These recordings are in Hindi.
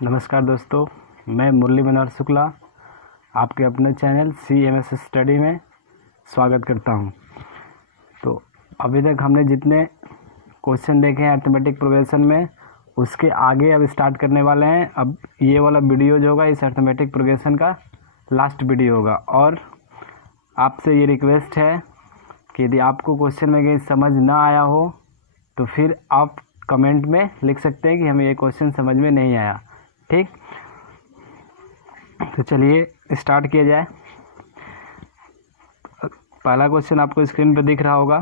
नमस्कार दोस्तों, मैं मुरली मनोहर शुक्ला आपके अपने चैनल CMS स्टडी में स्वागत करता हूं। तो अभी तक हमने जितने क्वेश्चन देखे हैं अर्थमेटिक प्रोग्रेशन में, उसके आगे अब स्टार्ट करने वाले हैं। अब ये वाला वीडियो जो होगा इस अर्थमेटिक प्रोग्रेशन का लास्ट वीडियो होगा। और आपसे ये रिक्वेस्ट है कि यदि आपको क्वेश्चन में कहीं समझ ना आया हो तो फिर आप कमेंट में लिख सकते हैं कि हमें ये क्वेश्चन समझ में नहीं आया। ठीक, तो चलिए स्टार्ट किया जाए। पहला क्वेश्चन आपको स्क्रीन पर दिख रहा होगा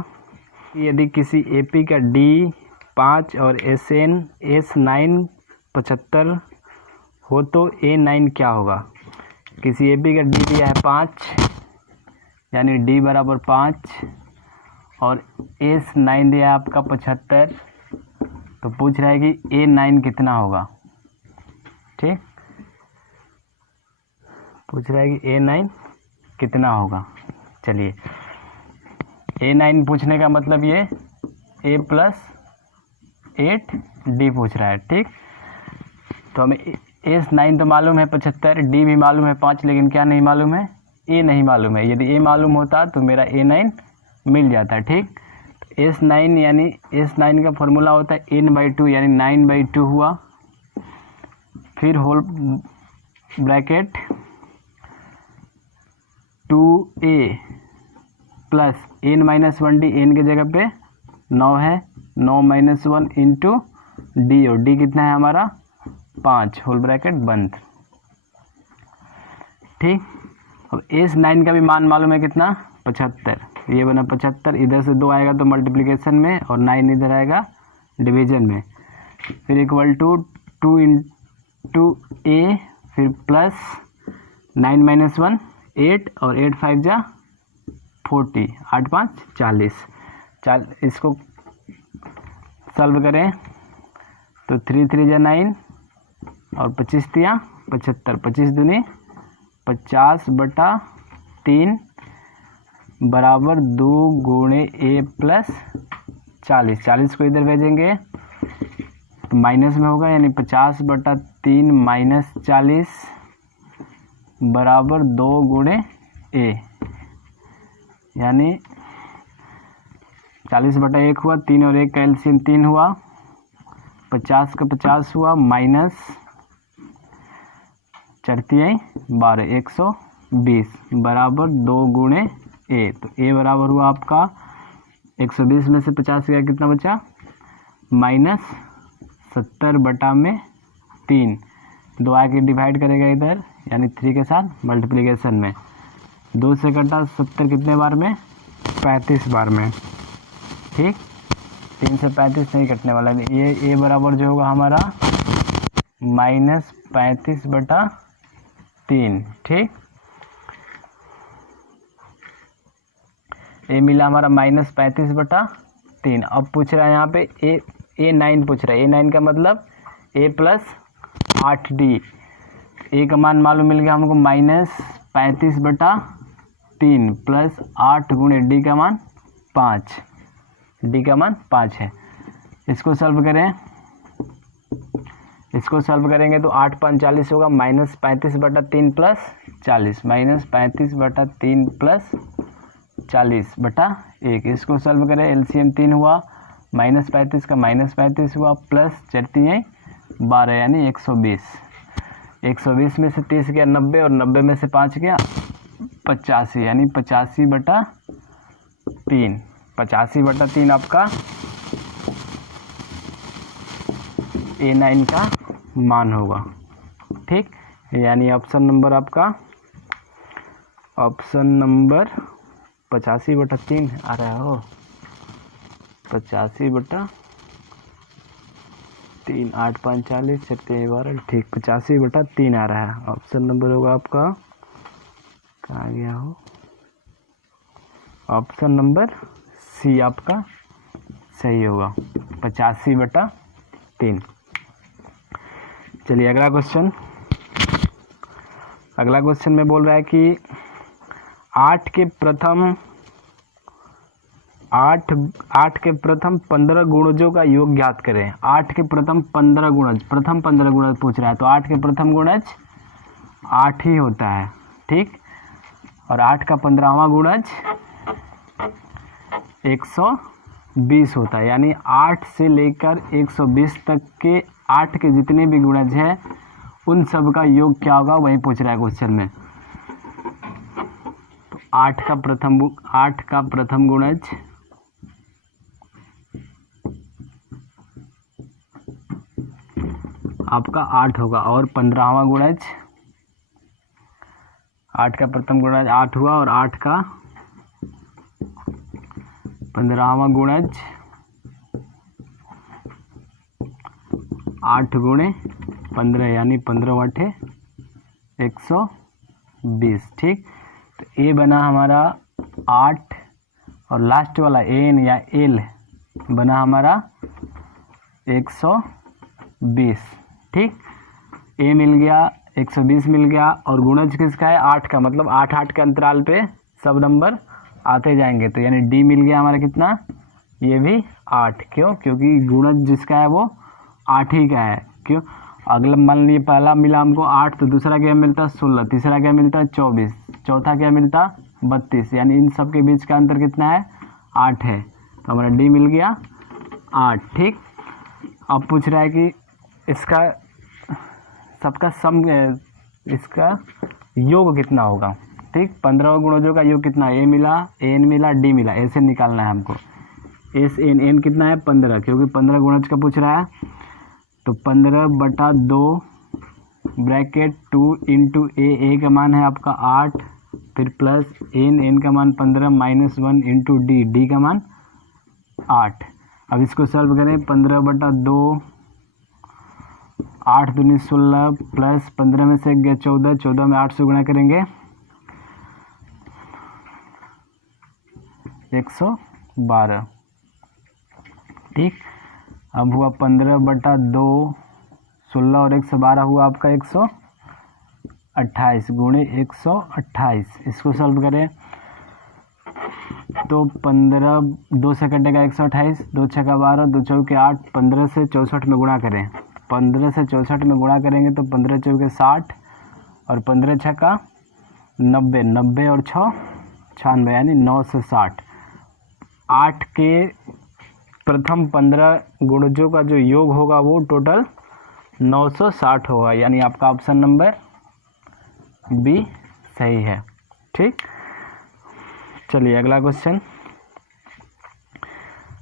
कि यदि किसी AP का D5 और SN S9 75 हो तो A9 क्या होगा। किसी AP का D दिया है 5 यानी D बराबर 5 और S9 दिया है आपका 75, तो पूछ रहा है कि A9 कितना होगा। ठीक, पूछ रहा है कि A9 कितना होगा। चलिए, A9 पूछने का मतलब ये A + 8D पूछ रहा है। ठीक, तो हमें S9 तो मालूम है 75, D भी मालूम है 5, लेकिन क्या नहीं मालूम है, A नहीं मालूम है। यदि A मालूम होता तो मेरा A9 मिल जाता। ठीक, S9 यानी S9 का फॉर्मूला होता है n/2 यानी 9/2 हुआ, फिर whole bracket 2A plus n-1D, n के जगह पे 9 है, 9 - 1 इंटू D, और D कितना है हमारा 5, होल ब्रैकेट बंद। ठीक, अब S9 का भी मान मालूम है कितना 75, ये बना 75, इधर से 2 आएगा तो मल्टीप्लिकेशन में और 9 इधर आएगा डिवीजन में, फिर इक्वल टू 2 इंटू A, फिर प्लस 9 - 1 8 और 8 5 जा 40, 8 5 40। इसको सॉल्व करें तो 3 3 जा 9 और 25 तिया 75, 25 दूनी 50/3 बराबर 2 गुणे A + 40। 40 को इधर भेजेंगे तो माइनस में होगा, यानी 50/3 - 40 बराबर 2 गुणे A, यानी 40/1 हुआ, 3 और 1 का एलसीएम 3 हुआ, 50 का 50 हुआ, माइनस 4 तियाई 12, 120 बराबर 2 गुणे A। तो A बराबर हुआ आपका 120 में से 50 गया, कितना बचा -70/3। 2 आके डिवाइड करेगा इधर, यानी 3 के साथ मल्टीप्लिकेशन में, 2 से कटा 70 कितने बार में 35 बार में। ठीक, 3 से 35 नहीं कटने वाला, ये A बराबर जो होगा हमारा -35/3। ठीक, A मिला हमारा -35/3। अब पूछ रहा है यहाँ पे A9 पूछ रहा है। A9 का मतलब A + 8D। A का मान मालूम मिल गया हमको -35/3 प्लस 8 गुणे D का मान 5, D का मान 5 है। इसको सॉल्व करें, इसको सॉल्व करेंगे तो 8 5 40 होगा, -35/3 + 40, -35/3 + 40/1। इसको सॉल्व करें, एलसीएम 3 हुआ, -35 का -35 हुआ, प्लस 4 तियाई 12 यानी 120। 120 में से 30 गया 90 और 90 में से 5 गया 85, यानी 85/3। 85/3 आपका A9 का मान होगा। ठीक, यानी ऑप्शन नंबर आपका ऑप्शन नंबर 85/3 आ रहा हो, 85/3, 8 5 40 7 12। ठीक, 85/3 आ रहा है। ऑप्शन नंबर होगा आपका, कहाँ गया हो, ऑप्शन नंबर C आपका सही होगा, 85/3। चलिए अगला क्वेश्चन। अगला क्वेश्चन में बोल रहा है कि 8 के प्रथम 8 के प्रथम 15 गुणजों का योग ज्ञात करें। 8 के प्रथम 15 गुणज, प्रथम 15 गुणज पूछ रहा है, तो 8 के प्रथम गुणज 8 ही होता है, ठीक। और 8 का 15वां गुणज 120 होता है, यानी 8 से लेकर 120 तक के 8 के जितने भी गुणज हैं उन सब का योग क्या होगा वही पूछ रहा है क्वेश्चन में। तो 8 का प्रथम गुणज आपका 8 होगा, और 15वां गुणज, 8 का प्रथम गुणज 8 हुआ, और 8 का 15वां गुणज 8 गुणे 15, यानी 15 बटे 120, ठीक। तो ए बना हमारा 8, और लास्ट वाला एन या एल बना हमारा 120, ठीक। ए मिल गया, 120 मिल गया, और गुणज किसका है 8 का, मतलब 8 के अंतराल पे सब नंबर आते जाएंगे, तो यानी डी मिल गया हमारा कितना, ये भी 8। क्यों? क्योंकि गुणज जिसका है वो 8 ही का है। क्यों? अगला मान लीजिए पहला मिला हमको 8, तो दूसरा क्या मिलता है 16, तीसरा क्या मिलता है 24, चौथा क्या मिलता 32, यानी इन सब के बीच का अंतर कितना है 8 है, तो हमारा डी मिल गया 8, ठीक। अब पूछ रहा है कि इसका सबका सम, इसका योग कितना होगा, ठीक। 15 गुणजों का योग कितना है, ए मिला, एन मिला, डी मिला, ऐसे निकालना है हमको। एस एन, एन कितना है 15, क्योंकि 15 गुणज का पूछ रहा है, तो 15/2 ब्रैकेट 2 इंटू ए का मान है आपका 8, फिर प्लस एन का मान 15 -1 इंटू डी का मान 8। अब इसको सॉल्व करें, 15/2, 8 दूनी 16, प्लस 15 में से गया 14, 14 में 8 से गुणा करेंगे 112, ठीक। अब हुआ 15/2, 16 और 112 हुआ आपका 128 गुणे 128। इसको सॉल्व करें तो 15, 2 से कटेगा 128, 2 छक्का 12, 2 चौके 8, 15 से 64 में गुणा करें, 15 से 64 में गुणा करेंगे तो 15 चौके 60, और 15 छक्का 90, 90 और 6 96, यानी 9 से 60। 8 के प्रथम 15 गुणजों का जो योग होगा वो टोटल 960 होगा, यानी आपका ऑप्शन नंबर बी सही है, ठीक। चलिए अगला क्वेश्चन।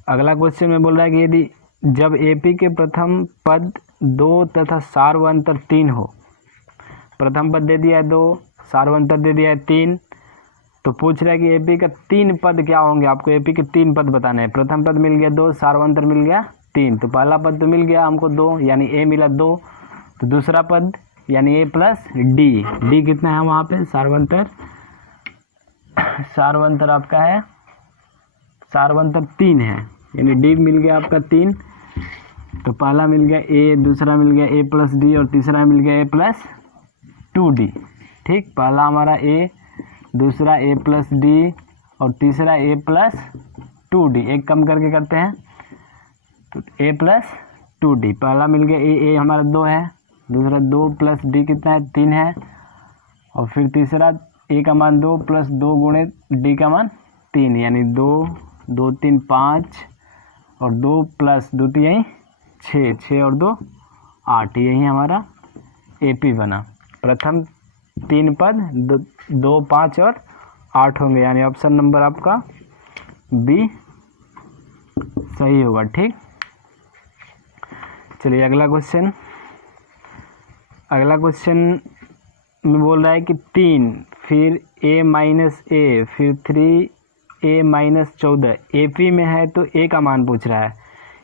अगला क्वेश्चन में बोल रहा है कि यदि जब एपी के प्रथम पद 2 तथा सार्वंतर 3 हो, प्रथम पद दे दिया है 2, सार्वंतर दे दिया है 3, तो पूछ रहा है कि एपी का 3 पद क्या होंगे, आपको एपी के 3 पद बताने हैं। प्रथम पद मिल गया 2, सार्वंतर मिल गया 3, तो पहला पद तो मिल गया हमको 2, यानी ए मिला 2, तो दूसरा पद यानी ए प्लस डी कितना है वहाँ पे, सार्वंतर आपका है, सार्वंतर 3 है, यानी डी मिल गया आपका 3, तो पहला मिल गया ए, दूसरा मिल गया ए प्लस डी, और तीसरा मिल गया ए प्लस 2D, ठीक। पहला हमारा ए, दूसरा ए प्लस डी, और तीसरा ए प्लस 2D, एक कम करके करते हैं, तो ए प्लस 2D, पहला मिल गया ए हमारा 2 है, दूसरा 2 प्लस डी कितना है 3 है, और फिर तीसरा ए का मान 2 प्लस 2 गुणे डी का मान 3, यानी 2 2 3 5, और 2 प्लस 2 3 6, 6 और 2 8, यही हमारा एपी बना। प्रथम 3 पद 2 5 और 8 होंगे, यानी ऑप्शन नंबर आपका बी सही होगा, ठीक। चलिए अगला क्वेश्चन। अगला क्वेश्चन में बोल रहा है कि 3, फिर a माइनस ए, फिर 3a माइनस 14, एपी में है तो a का मान पूछ रहा है।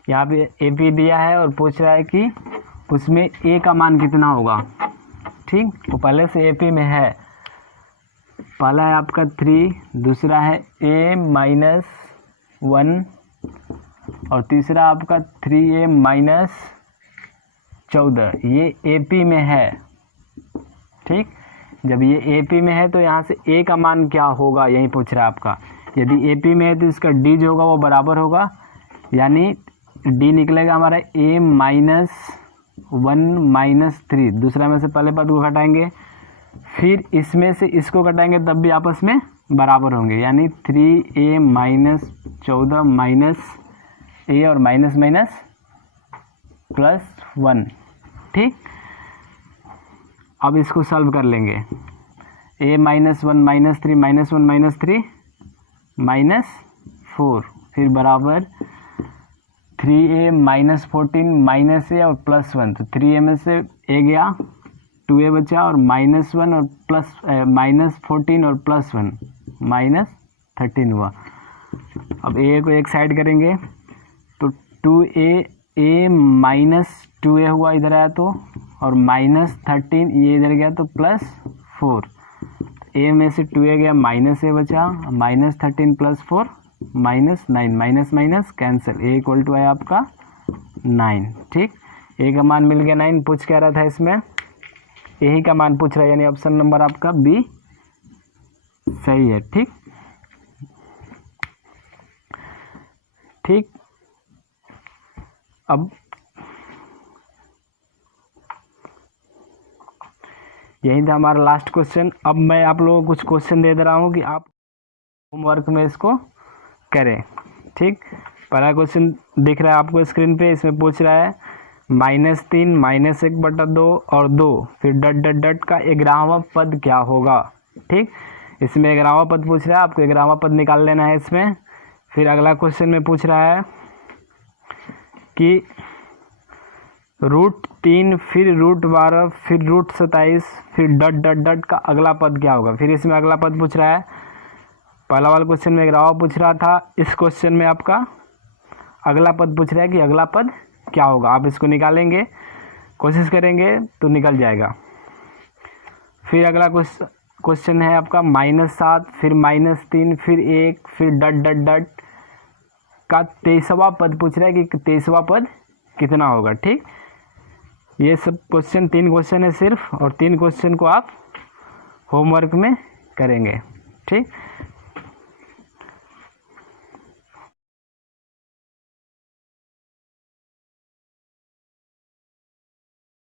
यहाँ पे एपी दिया है और पूछ रहा है कि उसमें a का मान कितना होगा, ठीक। तो पहले से एपी में है, पहला है आपका 3, दूसरा है a माइनस 1, और तीसरा आपका 3a माइनस 14, ये एपी में है, ठीक। जब ये एपी में है तो यहाँ से a का मान क्या होगा यही पूछ रहा है आपका। यदि AP में है तो इसका D जो होगा वो बराबर होगा, यानी D निकलेगा हमारा A -1 -3, दूसरा में से पहले पद को घटाएंगे, फिर इसमें से इसको घटाएंगे तब भी आपस में बराबर होंगे, यानी 3A -14 माइनस A और माइनस माइनस +1। ठीक, अब इसको सॉल्व कर लेंगे। A -1 -3 -1 -3 -4, फिर बराबर 3A -14 -A और +1, तो 3A में से A गया, 2A बचा और -1 और -14 और +1 -13 हुआ। अब A को एक साइड करेंगे तो 2A -2A हुआ इधर आया तो, और -13 ये इधर गया तो +4, A में से 2A गया, -A बचा, -13 +4 -9, माइनस माइनस कैंसिल, A = आया आपका 9। ठीक, A का मान मिल गया 9। पूछ क्या रहा था इसमें, यही का मान पूछ रहा है, यानी ऑप्शन नंबर आपका B सही है। ठीक, ठीक, अब यही था हमारा लास्ट क्वेश्चन। अब मैं आप लोगों को कुछ क्वेश्चन दे रहा हूँ कि आप होमवर्क में इसको करें। ठीक, पहला क्वेश्चन दिख रहा है आपको स्क्रीन पे, इसमें पूछ रहा है -3 -1/2 और 2, फिर डट डट डट का 11वां पद क्या होगा। ठीक, इसमें 11वां पद पूछ रहा है, आपको 11वां पद निकाल लेना है इसमें। फिर अगला क्वेश्चन में पूछ रहा है कि √3 फिर √12 फिर √27 फिर डट डट डट का अगला पद क्या होगा। फिर इसमें अगला पद पूछ रहा है, पहला वाला क्वेश्चन में 11वां पूछ रहा था, इस क्वेश्चन में आपका अगला पद पूछ रहा है कि अगला पद क्या होगा। आप इसको निकालेंगे, कोशिश करेंगे तो निकल जाएगा। फिर अगला क्वेश्चन है आपका -7 फिर -3 फिर 1 फिर डट डट डट का 23वां पद पूछ रहा है कि 23वां पद कितना होगा। ठीक, ये सब क्वेश्चन 3 क्वेश्चन है सिर्फ, और 3 क्वेश्चन को आप होमवर्क में करेंगे। ठीक,